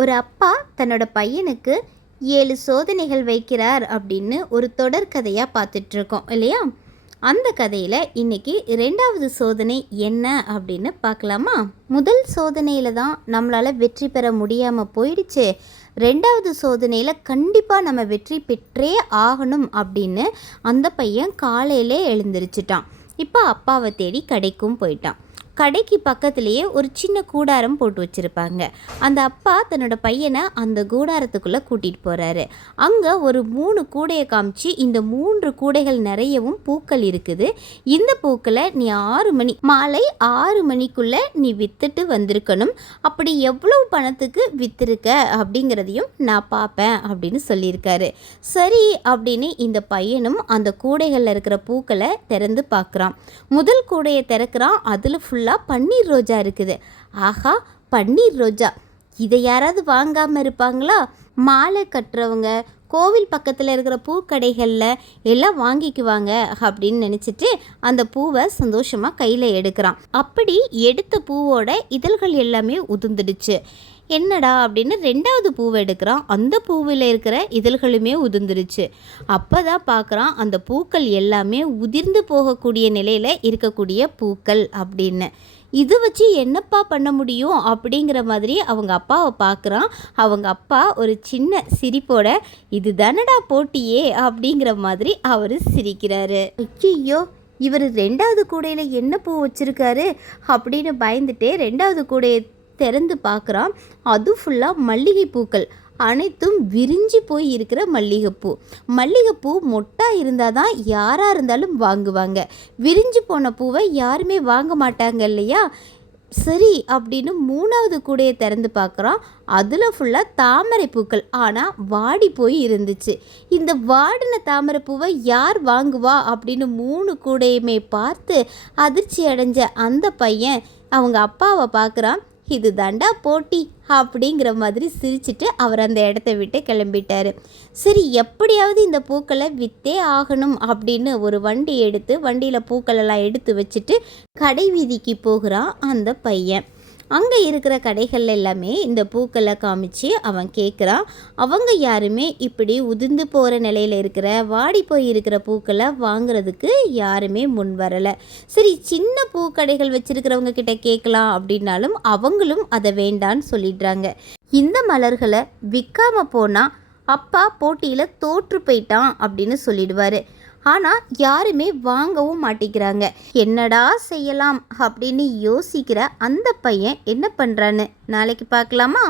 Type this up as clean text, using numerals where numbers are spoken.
ஒரு அப்பா தன்னோட பையனுக்கு 7 சோதனைகள் வைக்கிறார் அப்படின்னு ஒரு தொடர்கதையாக பார்த்துட்ருக்கோம் இல்லையா? அந்த கதையில் இன்னைக்கு 2வது சோதனை என்ன அப்படின்னு பார்க்கலாமா? முதல் சோதனையில் தான் நம்மளால் வெற்றி பெற முடியாமல் போயிடுச்சு. 2வது சோதனையில் கண்டிப்பாக நம்ம வெற்றி பெற்றே ஆகணும் அப்படின்னு அந்த பையன் காலையிலே எழுந்திரிச்சிட்டான். இப்போ அப்பாவை தேடி கடைக்கும் போயிட்டான். கடைக்கு பக்கத்துலேயே ஒரு சின்ன கூடாரம் போட்டு வச்சுருப்பாங்க. அந்த அப்பா தன்னோட பையனை அந்த கூடாரத்துக்குள்ளே கூட்டிகிட்டு போகிறாரு. அங்கே ஒரு 3 கூடையை காமிச்சு, இந்த 3 கூடைகள் நிறையவும் பூக்கள் இருக்குது. இந்த பூக்களை நீ மாலை 6 மணிக்குள்ளே நீ விற்றுட்டு வந்திருக்கணும். அப்படி எவ்வளவு பணத்துக்கு விற்றுருக்க அப்படிங்கிறதையும் நான் பார்ப்பேன் அப்படின்னு சொல்லியிருக்காரு. சரி அப்படின்னு இந்த பையனும் அந்த கூடைகளில் இருக்கிற பூக்களை திறந்து பார்க்குறான். முதல் கூடையை திறக்கிறான். அதில் பன்னீர் ரோஜா இருக்குது. ஆஹா, பன்னீர் ரோஜா, இதை யாராவது வாங்காமல் இருப்பாங்களா? மாலை கட்டுறவங்க கோவில் பக்கத்தில் இருக்கிற பூக்கடைகளில் எல்லாம் வாங்கிக்குவாங்க அப்படின்னு நினச்சிட்டு அந்த பூவை சந்தோஷமாக கையில் எடுக்கிறான். அப்படி எடுத்த பூவோட இதழ்கள் எல்லாமே உதிர்ந்துடுச்சு. என்னடா அப்படின்னு 2வது பூவை எடுக்கிறான். அந்த பூவில் இருக்கிற இதழ்களுமே உதிர்ந்துருச்சு. அப்போ தான் பார்க்குறான், அந்த பூக்கள் எல்லாமே உதிர்ந்து போகக்கூடிய நிலையில் இருக்கக்கூடிய பூக்கள் அப்படின்னு. இது வச்சு என்னப்பா பண்ண முடியும் அப்படிங்கிற மாதிரி அவங்க அப்பாவை பார்க்குறான். அவங்க அப்பா ஒரு சின்ன சிரிப்போட, இது தானடா போட்டியே அப்படிங்கிற மாதிரி அவர் சிரிக்கிறாரு. ஐயோ, இவர் 2வது கூடையில் என்ன பூ வச்சுருக்காரு அப்படின்னு பயந்துட்டே 2வது கூடையை திறந்து பார்க்குறான். அது ஃபுல்லாக மல்லிகை பூக்கள், அனைத்தும் விரிஞ்சு போய் இருக்கிற மல்லிகைப்பூ மொட்டாக இருந்தால் தான் யாராக இருந்தாலும் வாங்குவாங்க. விரிஞ்சு போன பூவை யாருமே வாங்க மாட்டாங்க இல்லையா? சரி அப்படின்னு 3வது கூடையை திறந்து பார்க்குறான். அதில் ஃபுல்லாக தாமரை பூக்கள், ஆனால் வாடி போய் இருந்துச்சு. இந்த வாடின தாமரை பூவை யார் வாங்குவா அப்படின்னு 3 கூடையுமே பார்த்து அதிர்ச்சி அடைஞ்ச அந்த பையன் அவங்க அப்பாவை பார்க்குறான். இது தாண்டா போட்டி அப்படிங்கிற மாதிரி சிரிச்சிட்டு அவர் அந்த இடத்த விட்டு கிளம்பிட்டார். சரி, எப்படியாவது இந்த பூக்களை விற்றே ஆகணும் அப்படின்னு ஒரு வண்டி எடுத்து வண்டியில் பூக்களெல்லாம் எடுத்து வச்சுட்டு கடை வீதிக்கு போகிறான் அந்த பையன். அங்கே இருக்கிற கடைகள் எல்லாமே இந்த பூக்களை காமிச்சு அவன் கேட்குறான். அவங்க யாருமே இப்படி உதிர்ந்து போகிற நிலையில் இருக்கிற வாடி போய் இருக்கிற பூக்களை வாங்குறதுக்கு யாருமே முன் வரலை. சரி, சின்ன பூக்கடைகள் வச்சுருக்கிறவங்க கிட்ட கேட்கலாம் அப்படின்னாலும் அவங்களும் அதை வேண்டான்னு சொல்லிடுறாங்க. இந்த மலர்களை விற்காம போனால் அப்பா போட்டியில் தோற்று போயிட்டான் அப்படின்னு சொல்லிடுவார். ஆனால் யாருமே வாங்கவும் மாட்டேங்கிறாங்க. என்னடா செய்யலாம் அப்படின்னு யோசிக்கிற அந்த பையன் என்ன பண்ணுறான்னு நாளைக்கு பார்க்கலாமா?